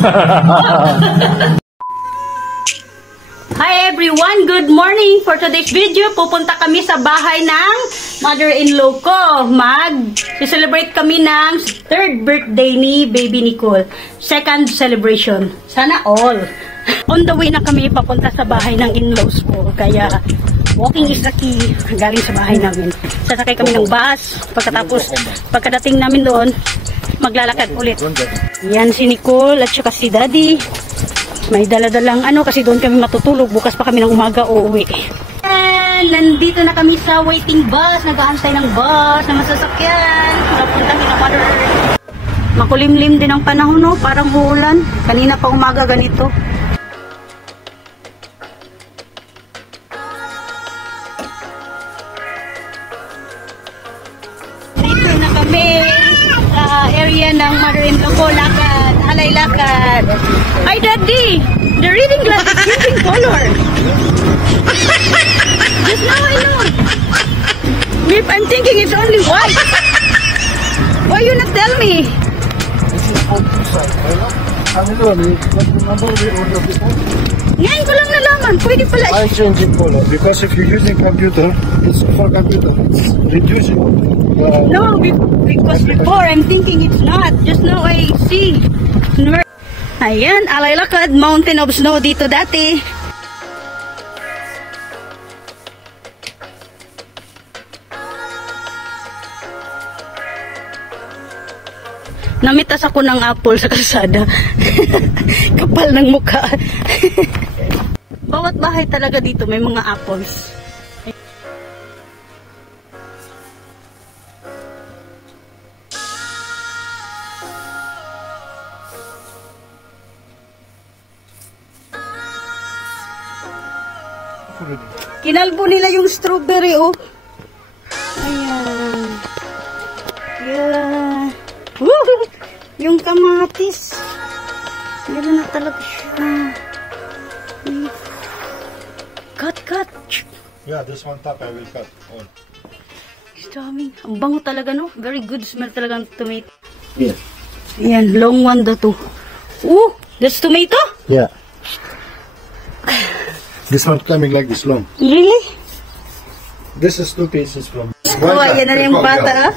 Hi everyone! Good morning! For today's video, pupunta kami sa bahay ng mother-in-law ko. Mag-celebrate kami ng 3rd birthday ni Baby Nicole. 2nd celebration. Sana all. On the way na kami papunta sa bahay ng in-laws ko. Kaya walking is the key. Galing sa bahay namin. Sasakay kami ng bus. Pagkadating namin doon, maglalakad ulit. Yan si Nicole at saka si Daddy. May dala-dalang kasi doon kami matutulog. Bukas pa kami ng umaga uuwi. And nandito na kami sa waiting bus. Nag-aantay ng bus na masasakyan. Napunta kami ng mother. Makulimlim din ang panahon, no? Parang uulan. Kanina pa umaga ganito. Dito na kami sa area ng mother-in-law ko. Lakad. Halay lakad. Hi Daddy! The reading glass is changing color. Just now I know. If I'm thinking it's only white. Why you not tell me? This is on two sides. Ngayon ko lang nalaman. Pwede pala. I changing color because if you're using computer, it's for computer. It's reducing. No, because before I'm thinking it's not. Just now I see. Ayan, alay lakad, mountain of snow dito dati. Namitas ako ng apple sa kalsada. Kapal ng mukha. Bawat bahay talaga dito may mga apples. Kinalbo nila yung strawberry, oh. Ayan. Yeah. Woo! Yung kamatis. Gano'n na talaga siya. Cut. Yeah, this one top I will cut. All. Daming. Ang bango talaga, no? Very good smell talaga ng tomato. Yeah. Ayan, long one daw to. Ooh, that's tomato? Yeah. This one coming like this long. Really? This is 2 pieces from. Oh, ayan na yung bata.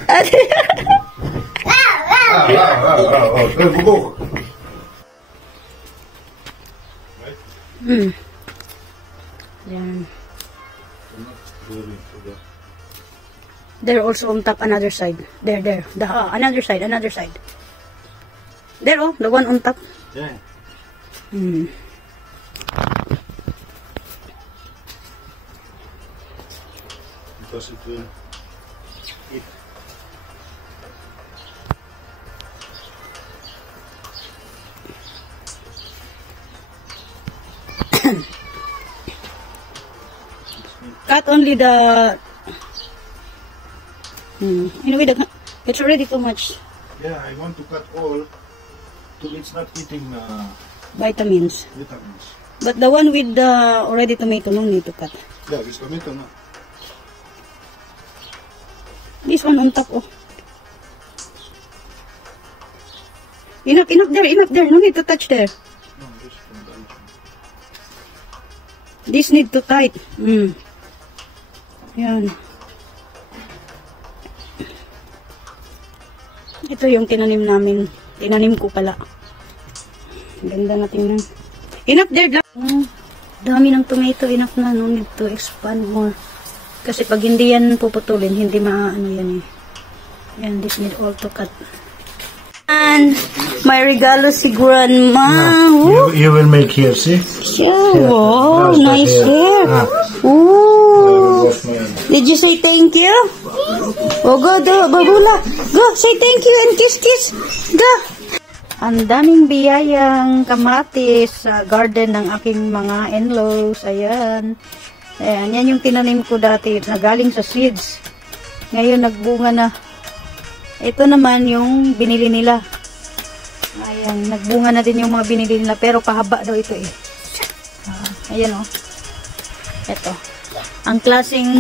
Yan. There also on top another side. There. Another side. There, oh, the one on top. Yeah. Because it will eat. Cut only the anyway, it's already too much. Yeah, I want to cut all so it's not eating Vitamins. vitamins. But the one with the already tomato, no need to cut. Yeah, this tomato no. This one on top, oh. Enough there. No need to touch there. No, this from the other one. This need to tight. Yan. Ito yung tinanim namin. Tinanim ko pala. Ganda na tingnan. Enough there. Dami ng tomato. Enough na. No need to expand more. Kasi pag hindi yan puputulin, hindi maano yan eh. Yan, this need all to cut. And may regalo si Grandma. You will make here, see? Yeah, wow, nice hair. Ooh. Did you say thank you? Oh, go, babula. Go, say thank you and kiss. Go. Ang daming biyayang kamatis sa garden ng aking mga in-laws. Ayan. Ayan, yan yung tinanim ko dati na galing sa seeds. Ngayon nagbunga na. Ito naman yung binili nila. Ayan, nagbunga na din yung mga binili nila. Pero pahaba daw ito eh. Ayan oh. Ito. Ang klaseng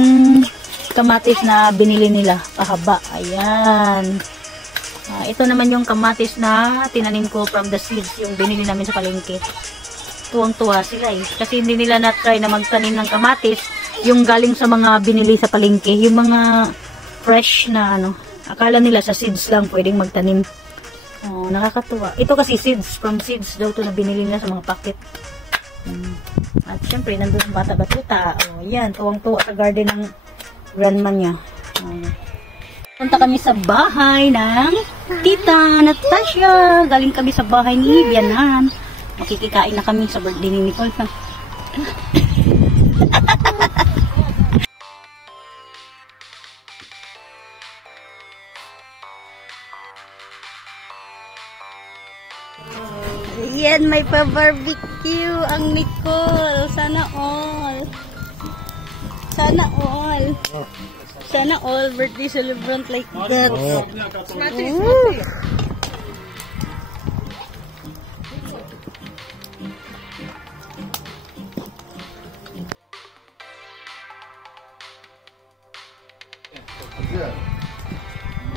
kamatis na binili nila. Pahaba. Ayan. Ito naman yung kamatis na tinanim ko from the seeds, yung binili namin sa palengke. Tuwang-tuwa sila kasi hindi nila na-try na magtanim ng kamatis yung galing sa mga binili sa palengke, yung mga fresh na akala nila sa seeds lang pwedeng magtanim. Nakakatuwa. Ito kasi seeds, from seeds daw to na binili nila sa mga packet. At syempre nandun ang bata-batuta. Yan, tuwang-tuwa sa garden ng grandma niya. Punta kami sa bahay ng Tita Natasha. Galing kami sa bahay ni Bianan. Makikikain na kami sa birthday ni Nicole. Yan, may pa-barbecue ang Nicole. Sana all. Sana all. Sana all birthday celebrant like that.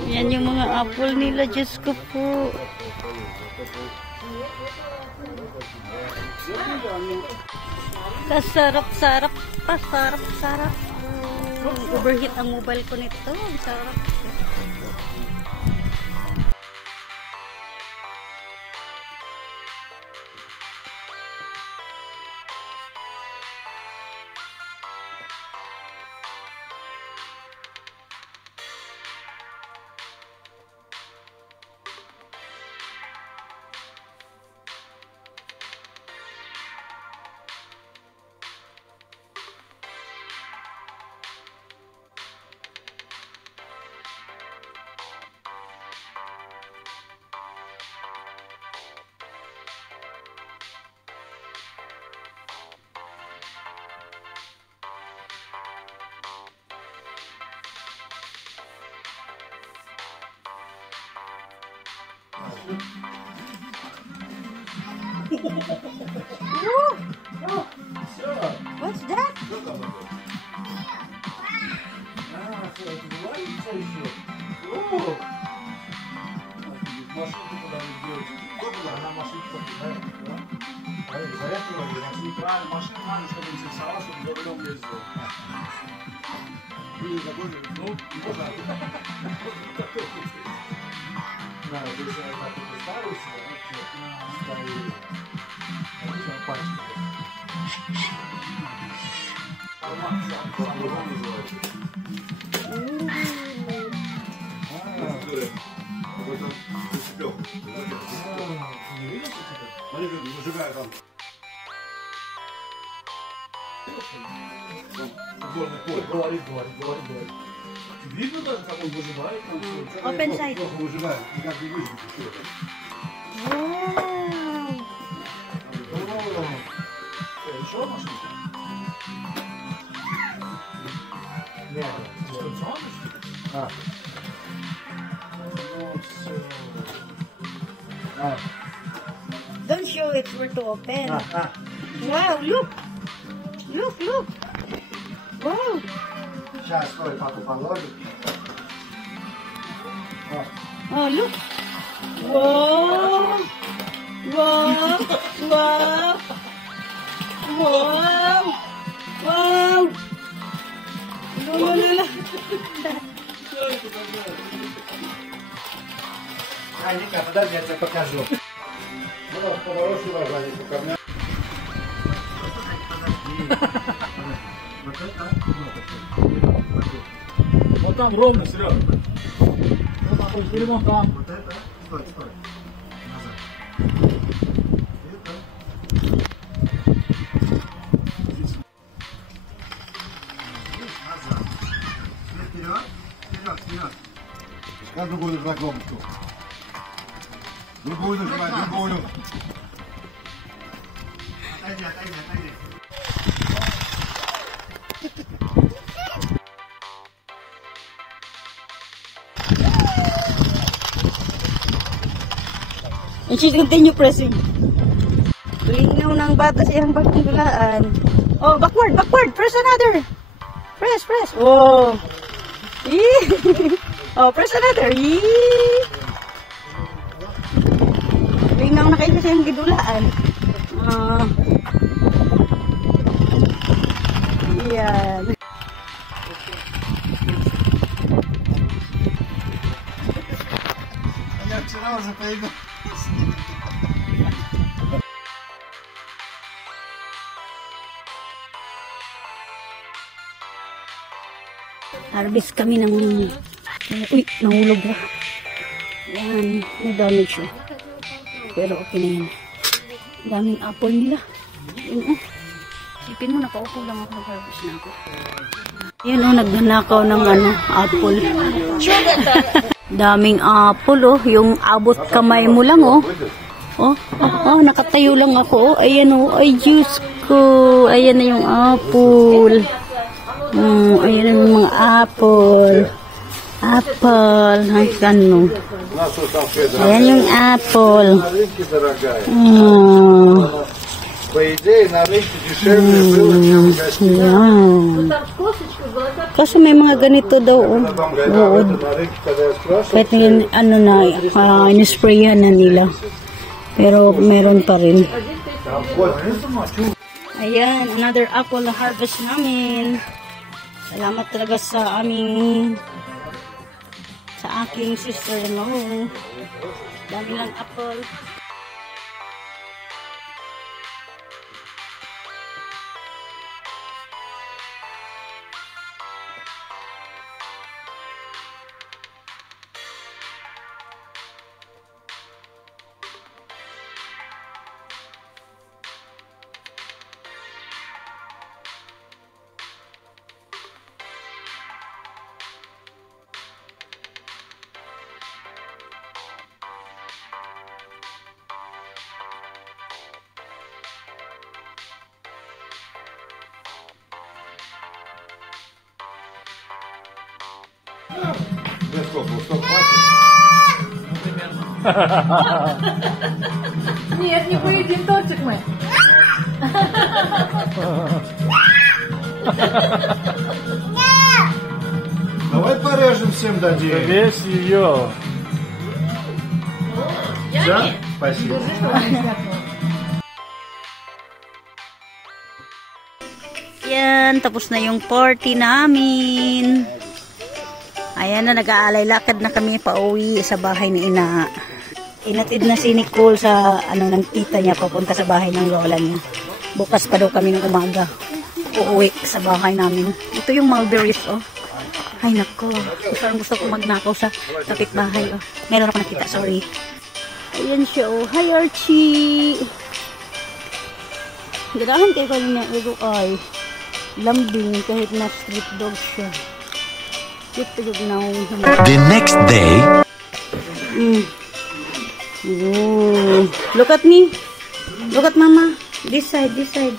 Yan yung mga apple nila, Diyos ko po. Kasarap-sarap pa, sarap-sarap. Overheat ang mobile ko nito. Sarap. What's that? Open side. Don't show it where to open. Wow, look. Look. Wow. Сейчас, стой, папу положим. Oh, look. Wow. Wow. Wow. Wow. Wow. Lala. Ника, подожди, я тебе покажу. Ну, по-хорошему, Ваня, ко мне. Вот там ровно, Серега. Вот такой дерьмо там. Вот это? Стой. Назад. Это? Здесь назад. Вперед. Сейчас другую знакомку. Другую нажимай, другую. Отойди. And she continue pressing. Lingaw ng bata siyang pagtunggulaan. Oh, backward. Press another. Press. Oh. Oh, press another. Ingaw na kayo kasi yung gidulaan. Yan. Harvest kami ng uy, nahulog na. Yan, may damage siya. Pero okay na yan. Daming apple nila. Yun, sipin mo, nakaupo lang ako, nag-harvest na ako. Yan nagnanakaw ng apple. Daming apple yung abot kamay mo lang nakatayo lang ako ayan ay Diyos ko, ayan na yung apple. Ayan na yung mga apple. Ay ayan yung apple. Kasi may mga ganito daw buod. Kahit inisprayan na nila. Pero meron pa rin. Ayan, another apple na harvest namin. Salamat talaga sa aking sister-in-law. Dami lang apple. Нет, не поедим тортик мы. Давай порежем всем дадим. Весь ее. Да? Спасибо. Yan, tapos na yung party namin. Ayan na, nag-aalay lakad na kami pauwi sa bahay ni Ina. Inatid na si Nicole sa ng tita niya papunta sa bahay ng lola niya. Bukas pa daw kami ng umaga uuwi sa bahay namin. Ito yung mulberries Ay nako, parang gusto ko magnakaw sa kapitbahay Meron ako nakita, sorry. Ayan siya Hi Archie. Ganahan kayo kanina ay lambing kahit na street dog siya. The next day. Look at me. Look at mama. This side, this side.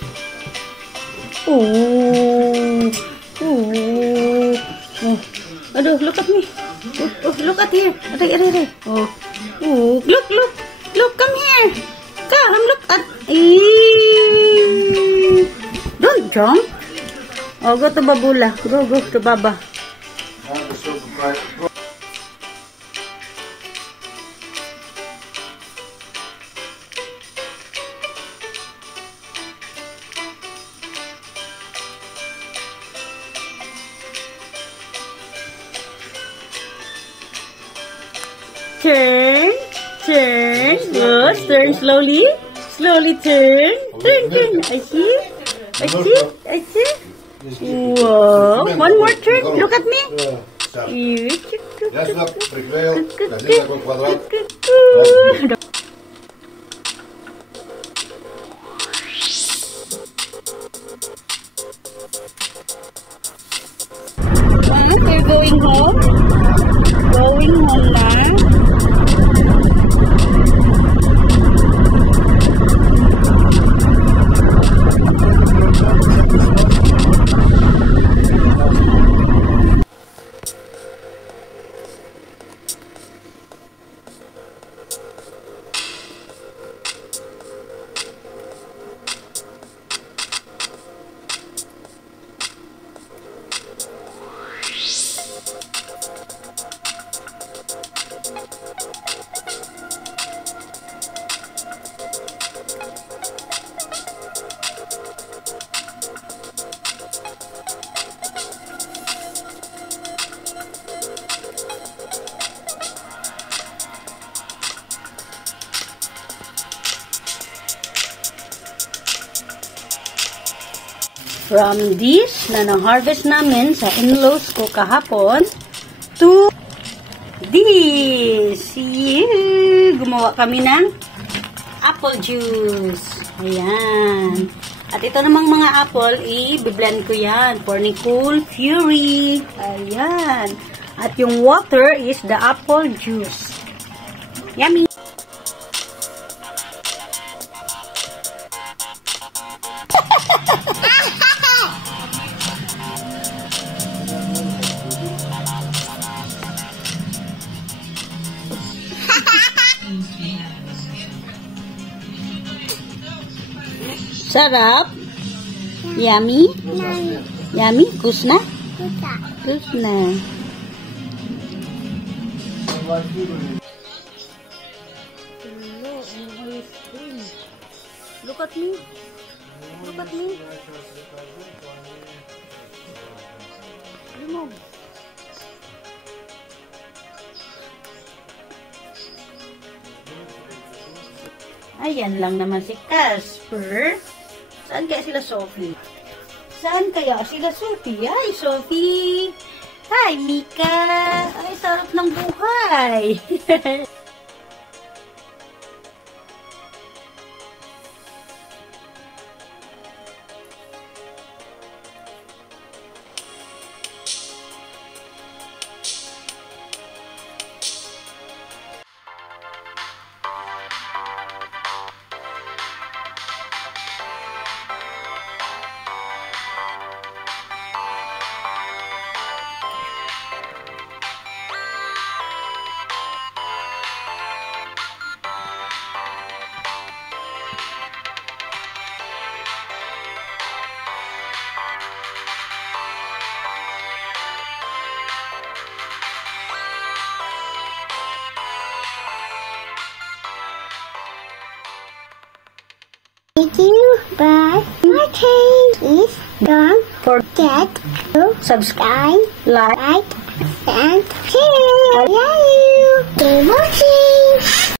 Aduh, look at me. Look at here. Are. Look, come here. Come, look at. Don't jump. Go to Babula. Go to Baba. Turn. Yes, turn slowly. Turn. I see. Wow, one more turn. Look at me. Я сюда приклеил один такой квадрат. We're going home. Na. from this na na-harvest namin sa in-laws ko kahapon to this. Yeah. Gumawa kami ng apple juice. Ayan. At ito namang mga apple, i-blend ko yan for Nicole Fury. Ayan. At yung water is the apple juice. Yummy! Sarap? Yummy? Yummy? Kus na? Kus na. Look at me. Look at me. Remove. Ayan lang naman si Casper. Saan kaya sila Sophie? Saan kaya sila Sophie? Hi, Sophie! Hi, Mika! Ay, sarap ng buhay! Thank you, but my is don't forget to subscribe, like, and share. Love you. Keep watching.